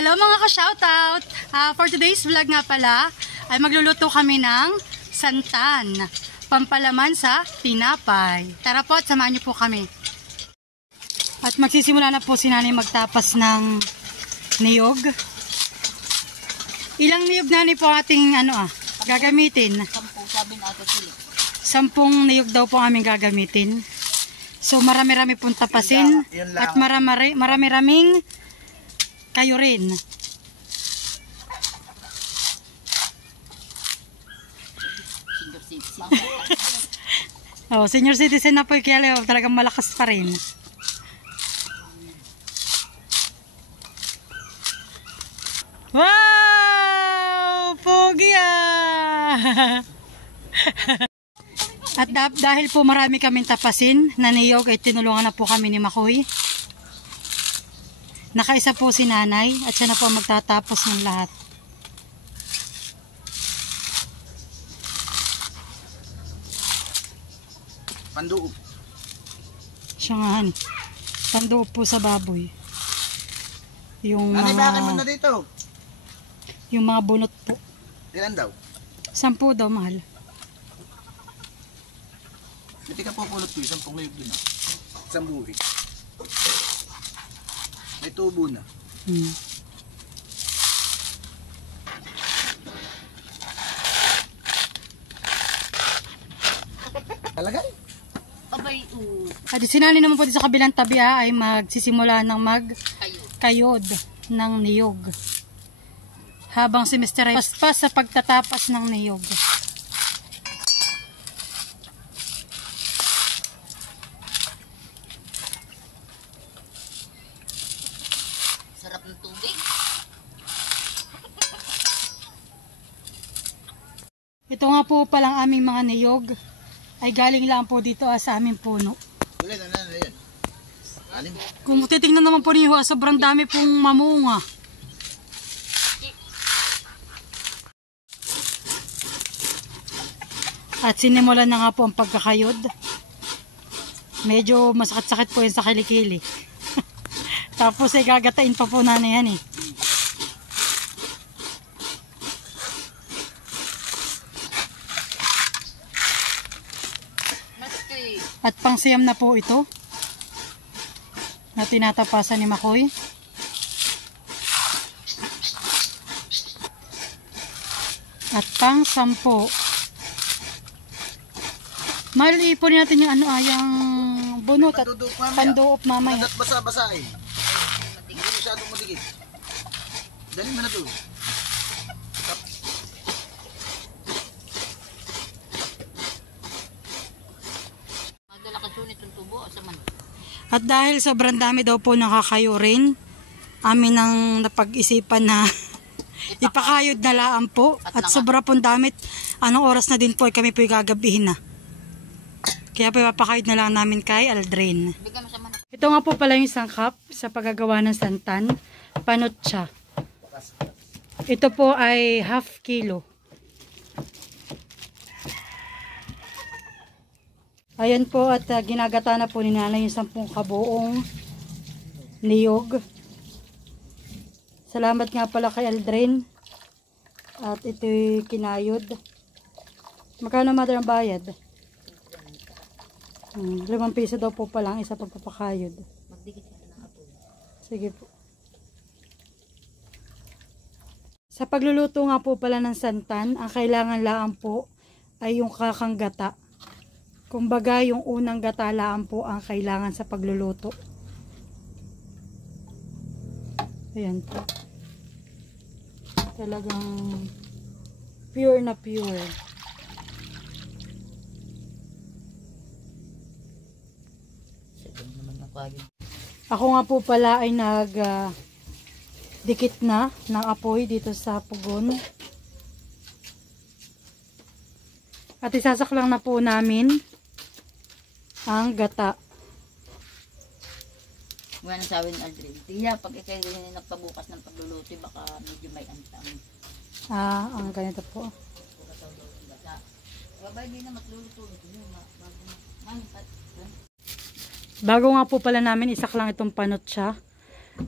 Hello mga ka-shoutout! For today's vlog nga pala, ay magluluto kami ng santan, pampalaman sa tinapay. Tara po at samahan niyo po kami. At magsisimula na po si nanay magtapas ng niyog. Ilang niyog nanay po ating gagamitin? 10 niyog daw po aming gagamitin. So marami-rami pong tapasin at marami-raming kayo rin. Senior citizen na po kaya talagang malakas pa rin. Wow! Pogi ah! At dahil po marami kaming tapasin na niyog ay tinulungan na po kami ni Makoy. Nakaisa po si nanay at siya na po magtatapos ng lahat. Panduop. Siya nga panduop po sa baboy. Yung bakit mo na dito? Yung mga bunot po. Ilan daw? 10 daw, mahal. Hindi ka pupulot ko, 10 ngayog dun. Isang buwi. May tubo na. Talaga? At sinali naman po sa kabilang tabi ay magsisimula ng magkayod ng niyog. Habang semester ay paspas sa pagtatapas ng niyog. Sarap ng tubig. Ito nga po palang aming mga niyog ay galing lang po dito sa aming puno. Kung titingnan naman po niyo, sobrang dami pong mamunga. At sinimulan na nga po ang pagkakayod. Medyo masakit-sakit po yun sa kilikili. Tapos ay gagatain pa po na yan eh. At pangsiyam na po ito na tinatapasan ni Makoy. At pang-10. Maliipon natin yung yung bunot at panduop mamaya. At basa-basain. Hindi masyadong madigit. Dali mo na doon. At dahil sobrang dami daw po nakakayo rin, amin ang napag-isipan na ipakayod na laan po. At sobra pong damit, anong oras na din po ay kami po gagabihin na. Kaya po ipapakayod na lang namin kay Aldrin. Ito nga po pala yung sangkap sa paggagawa ng santan, panutsa. Ito po ay ½ kilo. Ayan po at ginagata na po ni nanay yung 10 kabuong niyog. Salamat nga pala kay Aldrin. At ito'y kinayod. Magkano mother ang bayad? 5 piso daw po palang isa pagpapakayod. Sige po. Sa pagluluto nga po pala ng santan, ang kailangan lang po ay yung kakang gata. Kumbaga, yung unang gatalaan po ang kailangan sa pagluluto. Ayan po. Talagang pure na pure. Ako nga po pala ay dikit na ng apoy dito sa pugon. At isasaklang na po namin ang gata. Wala nang sabi ni Aldrin. Tiya, pag ikaw yung nagpabukas ng pagluluto, baka medyo may antang. Ang ganito po. Babay din na magluluto. Bago nga po pala namin isaklang itong panutsa,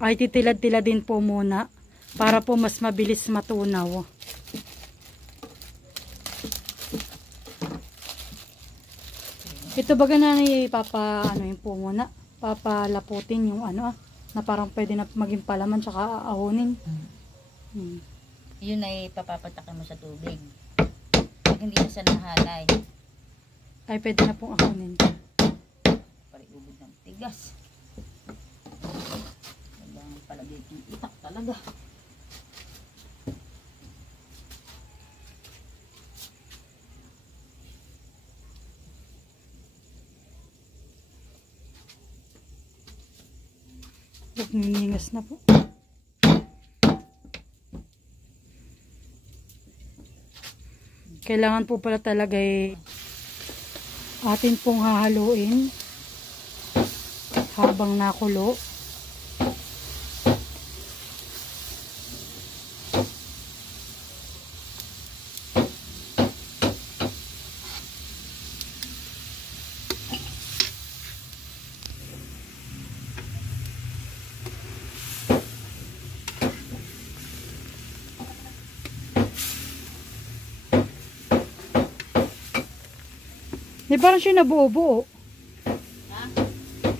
ay titilad-tilad din po muna para po mas mabilis matunaw. Ito baga na ano yun po muna, papalaputin yung ano na parang pwede na maging palaman tsaka aahonin. Yun ay papapatakan mo sa tubig. Pag hindi na siya nahalay, Ay pwede na pong ahonin. pariubod ng tigas. Kailangan palagay yung itak talaga. Niningas na po. Kailangan po pala talaga atin pong hahaluin habang nakulo. Di parang siya nabuo-buo. Ha?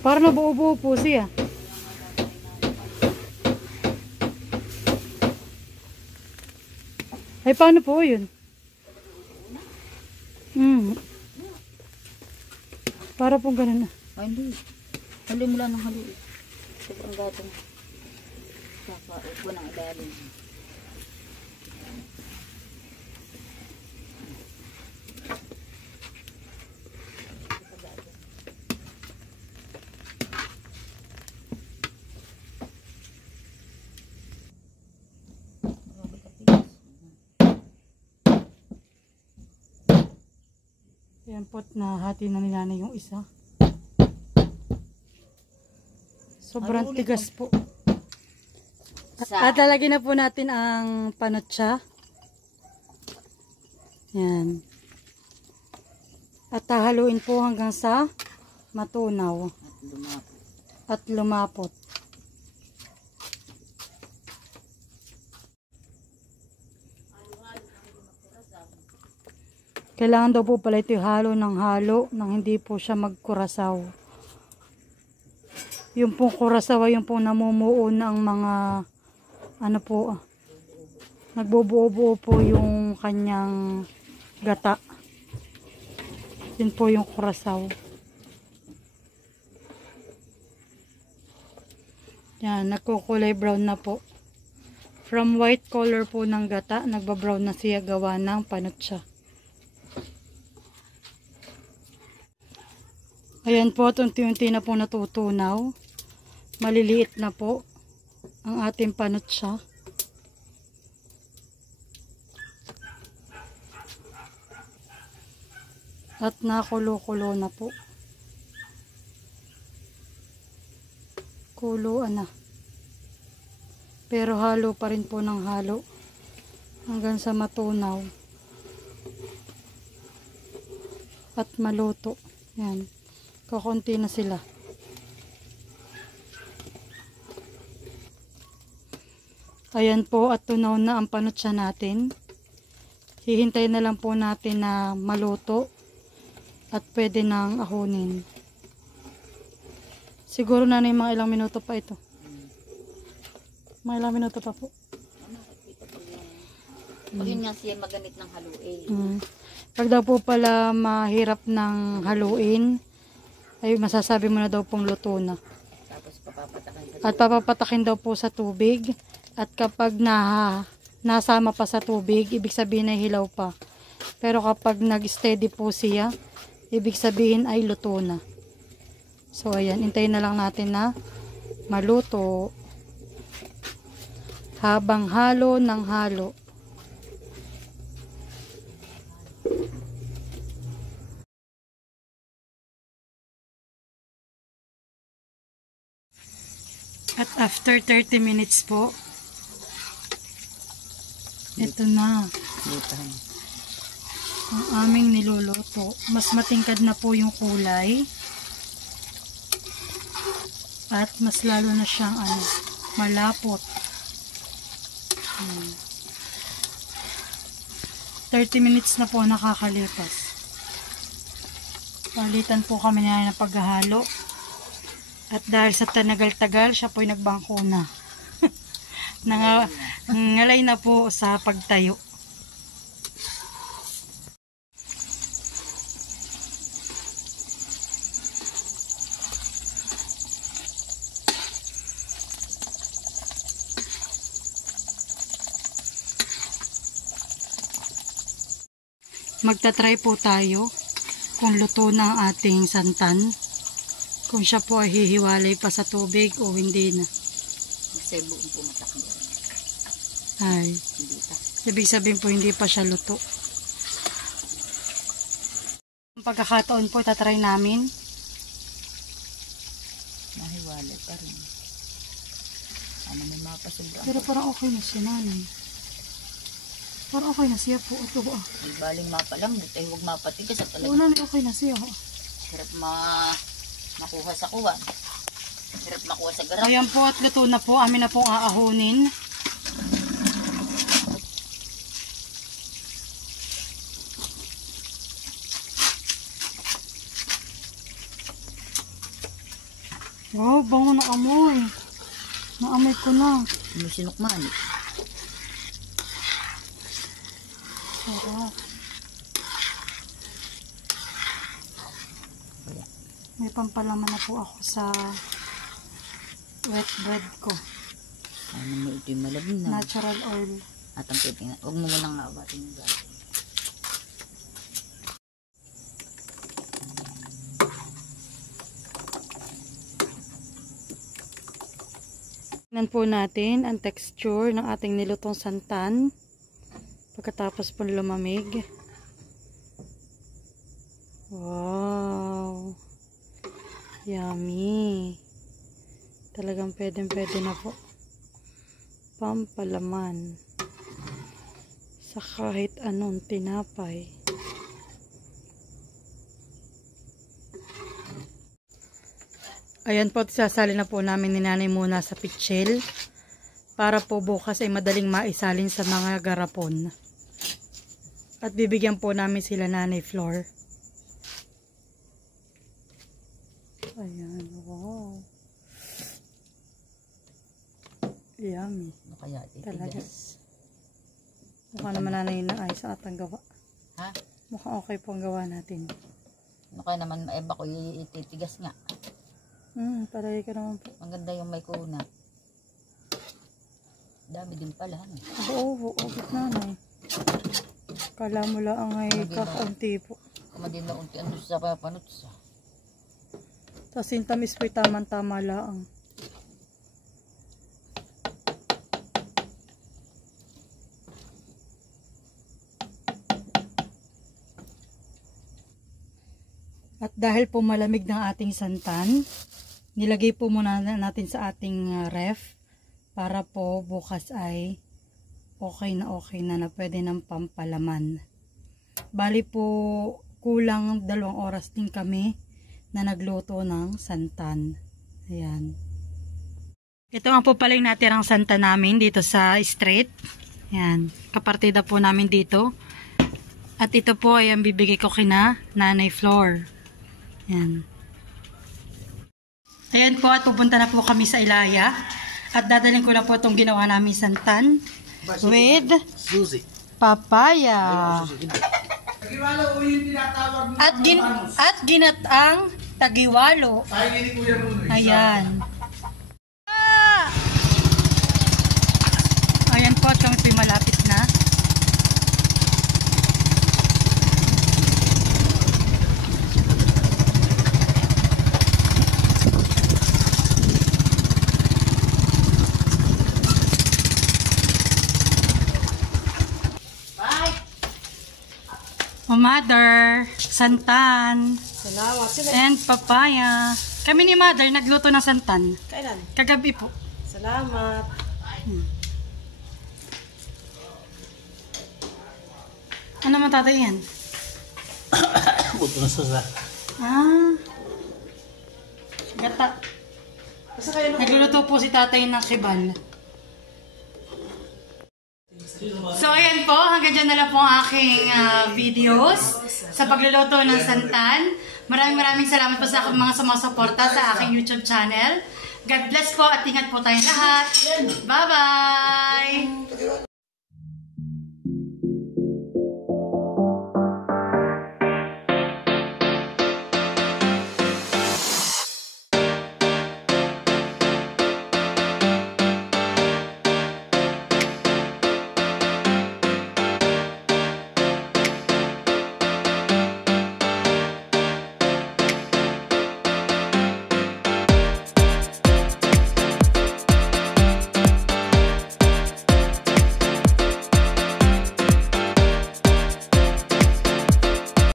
Parang nabuo-buo po siya. Ay paano po yun? Para pong ganun na. Ay, hindi. Hali mo lang ng hali. Sobrang gatong. Saka upo ng ilalim. Ayan po, nahati na ni nanay yung isa. Sobrang tigas po. At lalagyan na po natin ang panotsa. Yan. At hahaluin po hanggang sa matunaw. At lumapot. Kailangan daw po pala ito halo nang hindi po siya magkurasaw. Yung pong kurasaw yung pong namumuo ng mga ano po, nagbubuo-buo po yung kanyang gata. Yun po yung kurasaw. Yan, nagkukulay brown na po. From white color po ng gata, nagbabrown na siya gawa ng panotsa. Ayan po, unti-unti na po natutunaw. Maliliit na po ang ating panotsa. At nakulo-kulo na po. Kuluan na. Pero halo pa rin po ng halo. Hanggang sa matunaw. At maluto. Yan. Kakunti na sila. Ayan po, at tunaw na ang panotsa natin. Hihintayin na lang po natin na maluto at pwede nang ahonin. Siguro na mga ilang minuto pa ito. Mga ilang minuto pa po. Pag yun nga siya magamit ng haluin. Pag daw po pala mahirap ng haluin, ay masasabi mo na daw pong luto na. Tapos papapatakan sa At papapatakin daw po sa tubig. At kapag nasama pa sa tubig, ibig sabihin ay hilaw pa. Pero kapag nag-steady po siya, ibig sabihin ay luto na. So ayan, hintayin na lang natin na maluto. Habang halo ng halo. At after 30 minutes po, ito na ang aming niluluto. Mas matingkad na po yung kulay at mas lalo na siyang malapot. 30 minutes na po nakakalipas. Palitan po kami na ng paghahalo. At dahil sa tanagal-tagal, siya po'y nagbangko na. Nangalay na po sa pagtayo. Magta-try po tayo kung luto na ang ating santan. Kung siya po ay hihiwalay pa sa tubig o hindi na. Kasi buong pumatak mo. Ay, Hindi pa. ibig sabihin po hindi pa siya luto. Ang pagkakataon po, tatry namin. Nahiwalay pa rin. Ano may mapasubra. Pero parang okay na siya, nanay. Parang okay na siya po. Ito ah. May baling mapalambot ay huwag mapatigas at Oo, talaga. nanay, okay na siya. Hirap makuha sa kuwan. Hirap makuha sa garap. Ayan po at luto na po. Amin na pong aahunin. Wow, bango na amoy. Naamoy ko na. May sinukman. Sarap. May pampalaman na po ako sa wet bread ko. Ano mo ito yung malabing na. Natural oil. At ang pipingan. Huwag mo munang awatin yung gato. Tingnan po natin ang texture ng ating nilutong santan pagkatapos po lumamig. Wow! Yummy! Talagang pwede na po. Pampalaman sa kahit anong tinapay. Ayan po, sasali na po namin ni nanay muna sa pitsil para po bukas ay madaling maisalin sa mga garapon. At bibigyan po namin sila nanay Flor. Ayan, wow. Yummy. Ano kaya ito? Talaga. Mukha naman nanay na ay sa atang gawa. Ha? Mukhang okay po ang gawa natin. Ano kaya naman maeba ko ititigas nga. Paray ka naman po. Ang ganda yung may kuna. Dami din pala. Ano? Oo, nanay. Kala mo lang ay kakaunti po. Kumadin na unti ano sa papanutsa. Tapos yung tamis po'y tamang-tama lang. At dahil po malamig ng ating santan, nilagay po muna natin sa ating ref para po bukas ay okay na pwede ng pampalaman. Bali po kulang 2 oras din kami na nagluto ng santan. Ayan. Ito ang po pala yung natirang santan namin dito sa street. Ayan. Kapartida po namin dito. At ito po ay ang bibigay ko kina Nanay Flor. Ayan. Ayan po at pupunta na po kami sa Ilaya. At dadalhin ko na po itong ginawa namin santan with Susi. papaya. At ginataang tagiwalo. Ayan. Ayan po at kami malapit na. Mother, santan, Salamat. and papaya. Kami ni Mother nagluto ng santan. Kailan? Kagabi po. Salamat. Ano man tatay yan? Buto na sa Gata. Basta kayo Nagluluto po si tatay ng kibal. So, ayan po. Hanggang dyan na lang po ang aking videos sa pagluluto ng santan. Maraming salamat po sa aking mga sumusuporta sa aking YouTube channel. God bless po at ingat po tayong lahat. Bye-bye!